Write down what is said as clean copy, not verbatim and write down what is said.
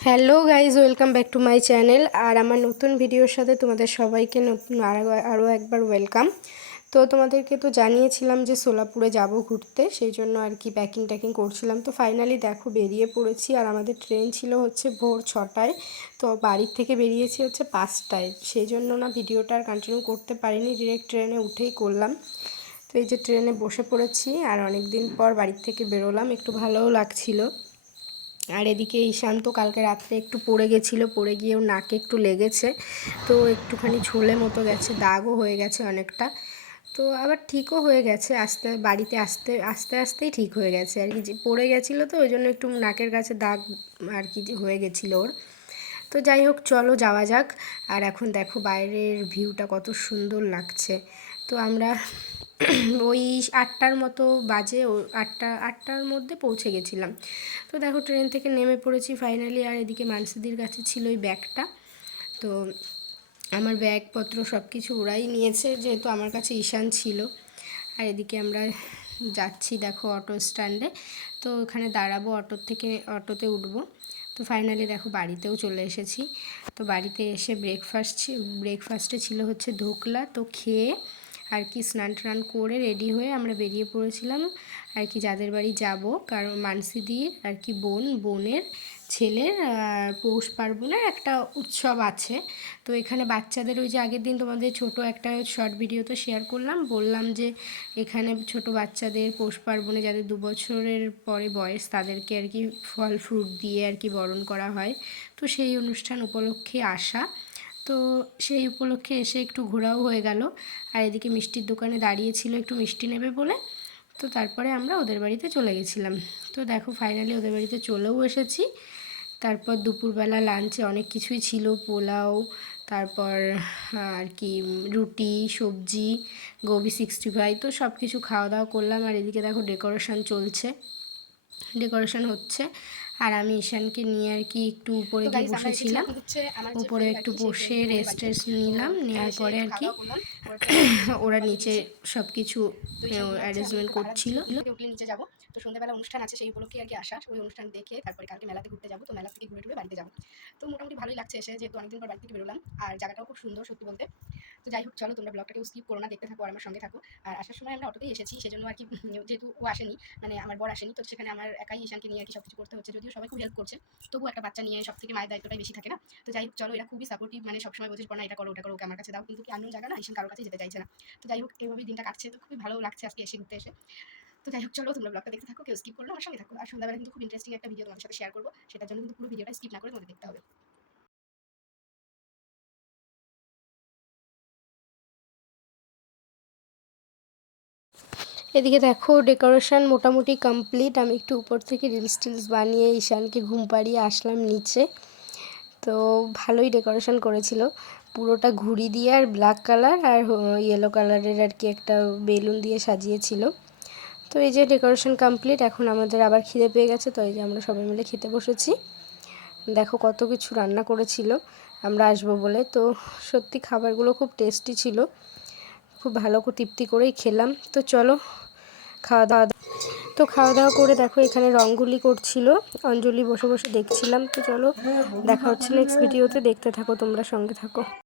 Hello guys, welcome back to my channel. আর আমার নতুন ভিডিওর সাথে তোমাদের সবাইকে নতুন আরও একবার ওয়েলকাম। তো তোমাদেরকে তো জানিয়েছিলাম যে সোলাপুরে যাব ঘুরতে, সেই জন্য আর কি প্যাকিং ট্যাকিং করছিলাম। তো ফাইনালি দেখো বেরিয়ে পড়েছি। আর আমাদের ট্রেন ছিল হচ্ছে ভোর 6টায়, তো বাড়ির থেকে বেরিয়েছি হচ্ছে 5টায়। সেই জন্য না ভিডিওটা আর কন্টিনিউ করতে পারিনি, ডিরেক্ট ট্রেনে উঠেই করলাম। তো এই যে ট্রেনে বসে পড়েছি, আর অনেক দিন পর বাড়ির থেকে বেরোলাম, একটু ভালোও লাগছিল। আর এদিকে ঈশান তো কালকে রাত্রে একটু পড়ে গেছিলো, পড়ে গিয়ে ওর নাকে একটু লেগেছে, তো একটুখানি ঝোলে মতো গেছে, দাগও হয়ে গেছে অনেকটা। তো আবার ঠিকও হয়ে গেছে, বাড়িতে আস্তে আস্তে আস্তেই ঠিক হয়ে গেছে আর কি। যে পড়ে গেছিলো তো ওই জন্য একটু নাকের কাছে দাগ আর কি হয়ে গেছিলো ওর। তো যাই হোক, চলো যাওয়া যাক। আর এখন দেখো বাইরের ভিউটা কত সুন্দর লাগছে। তো আমরা ওই 8টার মতো বাজে, ও আটটার মধ্যে পৌঁছে গেছিলাম। তো দেখো ট্রেন থেকে নেমে পড়েছি ফাইনালি। আর এদিকে মানসিদির কাছে ছিল ওই ব্যাগটা, তো আমার ব্যাগপত্র সব কিছু ওরাই নিয়েছে, যেহেতু আমার কাছে ঈশান ছিল। আর এদিকে আমরা যাচ্ছি দেখো অটো স্ট্যান্ডে। তো ওখানে দাঁড়াবো, অটোতে উঠবো। তো ফাইনালি দেখো বাড়িতেও চলে এসেছি। তো বাড়িতে এসে ব্রেকফাস্টে ছিল হচ্ছে ধোকলা। তো খেয়ে আর কি স্নান টান করে রেডি হয়ে আমরা বেরিয়ে পড়েছিলাম আর কি যাদের বাড়ি যাব। কারণ মানসিদির আর কি বোনের ছেলের পৌষ পার্বণের একটা উৎসব আছে। তো এখানে বাচ্চাদের ওই যে আগের দিন তোমাদের ছোট একটা শর্ট ভিডিওতে শেয়ার করলাম, বললাম যে এখানে ছোট বাচ্চাদের পৌষ পার্বণে যাদের 2 বছরের পরে বয়স তাদেরকে আর কি ফল ফ্রুট দিয়ে আর কি বরণ করা হয়। তো সেই অনুষ্ঠান উপলক্ষে আসা। তো সেই উপলক্ষে এসে একটু ঘোরাও হয়ে গেল। আর এদিকে মিষ্টির দোকানে দাঁড়িয়েছিল একটু মিষ্টি নেবে বলে। তো তারপরে আমরা ওদের বাড়িতে চলে গেছিলাম। তো দেখো ফাইনালি ওদের বাড়িতে চলেও এসেছি। তারপর দুপুরবেলা লাঞ্চে অনেক কিছুই ছিল, পোলাও, তারপর আর কি রুটি, সবজি, গোবি 65। তো সব কিছু খাওয়া দাওয়া করলাম। আর এদিকে দেখো ডেকোরেশন হচ্ছে। আর আমি ঈশানকে নিয়ে আর কি একটু উপরে গিয়ে বসেছিলাম, উপরে একটু বসে রেস্ট নিলাম, নেওয়ার পরে আর কি ওরা নিচে সব কিছু অ্যারেঞ্জমেন্ট করছিল। উঠলে নিচে যাবো, তো সন্ধ্যাবেলা অনুষ্ঠান আছে, সেই উপলক্ষে আর কি আসা। ওই অনুষ্ঠান দেখে তারপরে কালকে মেলাতে ঘুরতে যাবো। তো মেলা থেকে ঘুরে টুরে বাড়িতে যাবো। তো মোটামুটি ভালোই লাগছে এসে, যেহেতু অনেকদিন পর বাড়ি থেকে বেরোলাম। আর জায়গাটাও খুব সুন্দর সত্যি বলতে। তো যাই হোক, চলো তোমরা ব্লগটাকেও স্কিপ করো না, দেখতে থাকো আর আমার সঙ্গে থাকো। আর আসার সময় আমরা অটোতেই এসেছি, সেজন্য আর কি যেহেতু ও আসেনি, মানে আমার বর আসেনি, তো সেখানে আমার একাই ঈশানকে নিয়ে আর কি সব কিছু করতে হচ্ছে। যদিও সবাই খুব হেল্প করছে, তবু একটা বাচ্চা নিয়ে সব থেকে মায়ের দায়িত্বটাই বেশি থাকে না। তো যাই হোক চলো, এরা খুবই সাপোর্টিভ, মানে সবসময় বলছিস না এটা করো ওটা করো, ওকে আমার কাছে দাও, কিন্তু কি আননোন জায়গা না, ঈশান কারোর কাছে যেতে চাইছে না। তো যাই হোক এইভাবেই দিনটা কাটছে। তো খুবই ভালো লাগছে আজকে এসে ঘুরতে এসে। তো যাই হোক চলো, তোমরা ব্লগটা দেখতে থাকো, কেউ স্কিপ করলো আমার সঙ্গে থাকো। আর সন্ধ্যাবেলা কিন্তু খুব ইন্টারেস্টিং একটা ভিডিও তোমাদের সাথে শেয়ার করবো, সেটার জন্য কিন্তু পুরো ভিডিওটা স্কিপ না করে তোমাদের দেখতে হবে। এদিকে দেখো ডেকোরেশন মোটামুটি কমপ্লিট। আমি একটু উপর থেকে রিলস বানিয়ে ঈশানকে ঘুম পাড়িয়ে আসলাম নিচে। তো ভালোই ডেকোরেশন করেছিল, পুরোটা ঘুড়ি দিয়ে আর ব্ল্যাক কালার আর ইয়েলো কালারের আর কি একটা বেলুন দিয়ে সাজিয়েছিল। তো এই যে ডেকোরেশন কমপ্লিট। এখন আমাদের আবার খিদে পেয়ে গেছে, তো এই যে আমরা সবাই মিলে খেতে বসেছি। দেখো কত কিছু রান্না করেছিল আমরা আসবো বলে। তো সত্যি খাবারগুলো খুব টেস্টি ছিল, খুব ভালো করে তৃপ্তি করেই খেলাম। তো চলো খাওয়া দাওয়া করে দেখো এখানে রঙ্গোলি করছিল অঞ্জলি, বসে বসে দেখছিলাম। তো চলো দেখা হচ্ছে নেক্সট ভিডিওতে, দেখতে থাকো তোমরা, সঙ্গে থাকো।